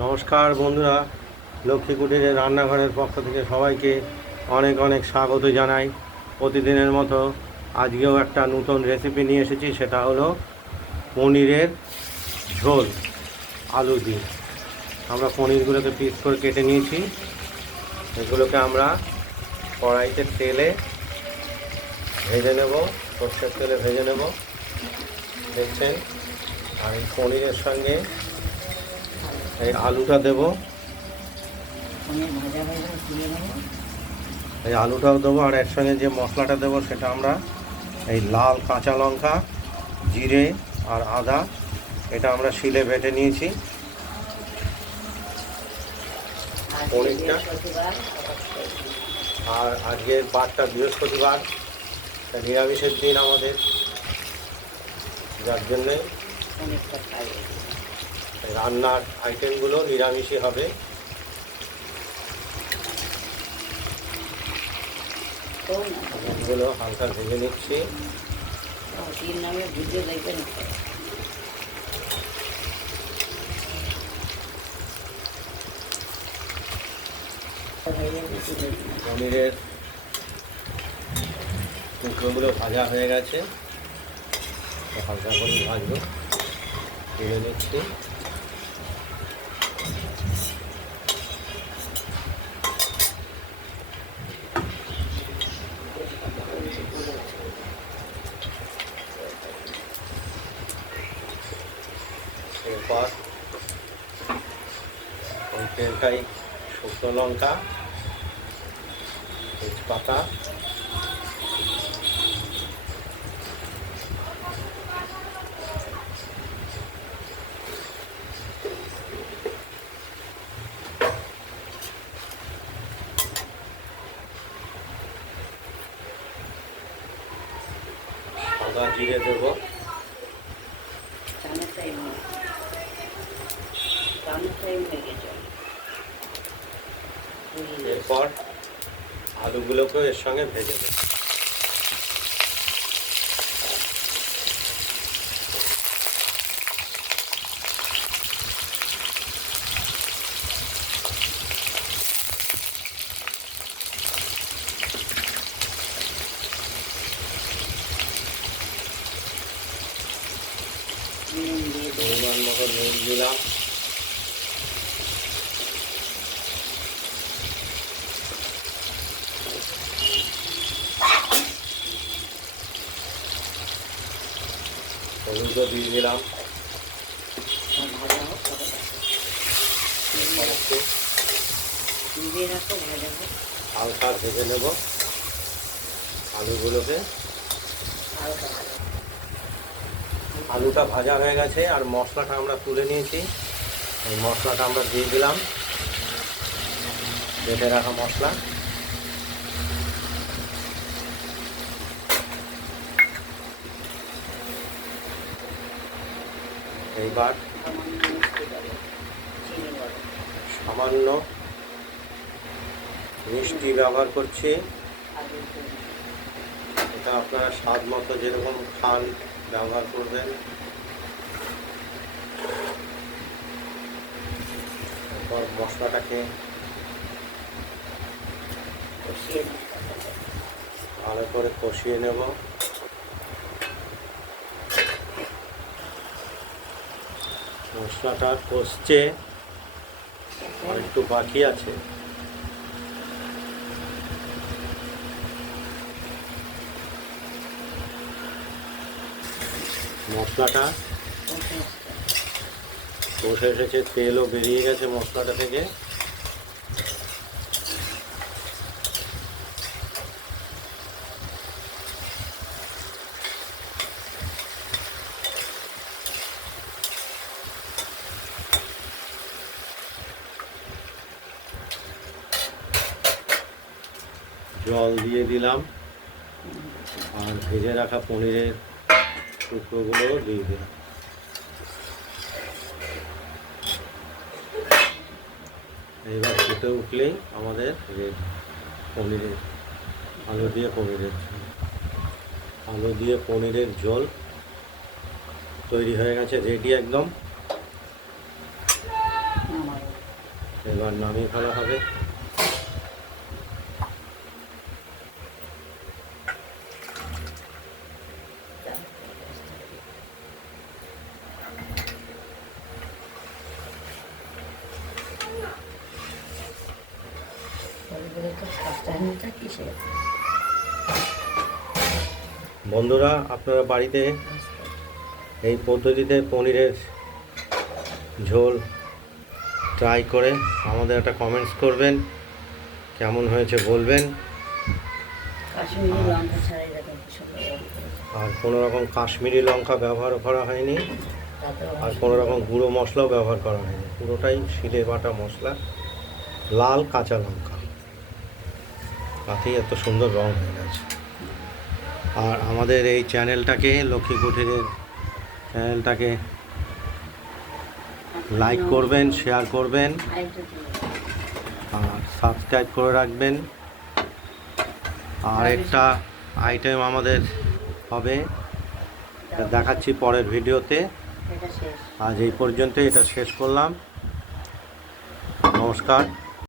নমস্কার বন্ধুরা, লক্ষ্মী কুটিরের রান্নাঘরের পক্ষ থেকে সবাইকে অনেক অনেক স্বাগত জানাই। প্রতিদিনের মতো আজকেও একটা নতুন রেসিপি নিয়ে এসেছি, সেটা হলো পনিরের ঝোল, আলু দিয়ে। আমরা পনিরগুলোকে পিস করে কেটে নিয়েছি। এগুলোকে আমরা কড়াইতে তেলে ভেজে নেব, সর্ষের তেলে ভেজে নেব। দেখছেন? আর এই পনিরের সঙ্গে এই আলুটা দেব। এই আলুটাও দেবো আর একসঙ্গে যে মশলাটা দেবো সেটা আমরা এই লাল কাঁচা লঙ্কা জিরে আর আদা এটা আমরা শিলে বেটে নিয়েছি। আর পনিরটা? আর আজকের বারটা বৃহস্পতিবার। নিরামিষের দিন আমাদের। যার জন্যে রান্নার আইটেমগুলো নিরামিষই হবে। হালকা ভেজে নিচ্ছি। পনিরের টুকরোগুলো ভাজা হয়ে গেছে। হালকা করে ভাজবো। তুলে নিচ্ছি এরপর তেলটাই শুকনো লঙ্কা তেজপাতা সাদা জিরে দেবো। চানের টাইম চানের টাইম লেগে যায় এরপর আলুগুলোকে এর সঙ্গে ভেজে দেবো নুন মতো দিলাম। হলুদও দিয়ে দিলাম। হালকা ভেজে নেব। আলুগুলোকে। আলুটা ভাজা হয়ে গেছে আর মশলাটা আমরা তুলে নিয়েছি। এই মশলাটা আমরা দিয়ে দিলাম। বেটে রাখা মশলা। এইবার সামান্য মিষ্টি ব্যবহার করছি। এটা আপনারা স্বাদ মতো যেরকম খান, ব্যবহার করবেন। এরপর মশলাটাকে ভালো করে কষিয়ে নেব। মশলাটা কষছে। একটু বাকি আছে। মশলাটা কষে এসেছে তেলও বেরিয়ে গেছে মশলাটা থেকে। জল দিয়ে দিলাম। আর ভেজে রাখা পনিরের টুকরোগুলো দিয়ে দিলাম। এইবার ফুটে উঠলেই আমাদের রেডি পনিরের, আলু দিয়ে পনিরের ঝোল। আলু দিয়ে পনিরের ঝোল তৈরি হয়ে গেছে, রেডি একদম। এবার নামিয়ে ফেলা হবে। বন্ধুরা আপনারা বাড়িতে এই পদ্ধতিতে পনিরের ঝোল ট্রাই করে আমাদের একটা কমেন্টস করবেন কেমন হয়েছে বলবেন। আর কোনো রকম কাশ্মীরি লঙ্কা ব্যবহার করা হয়নি আর কোনো রকম গুঁড়ো মশলাও ব্যবহার করা হয়নি। পুরোটাই শিলে বাটা মশলা লাল কাঁচা লঙ্কা। তাতেই এত সুন্দর রং হয়ে গেছে। আর আমাদের এই চ্যানেলটাকে লক্ষ্মী কুঠিরের চ্যানেলটাকে লাইক করবেন শেয়ার করবেন আর সাবস্ক্রাইব করে রাখবেন। আর একটা আইটেম আমাদের হবে দেখাচ্ছি পরের ভিডিওতে। আজ এই পর্যন্ত এটা শেষ করলাম। নমস্কার।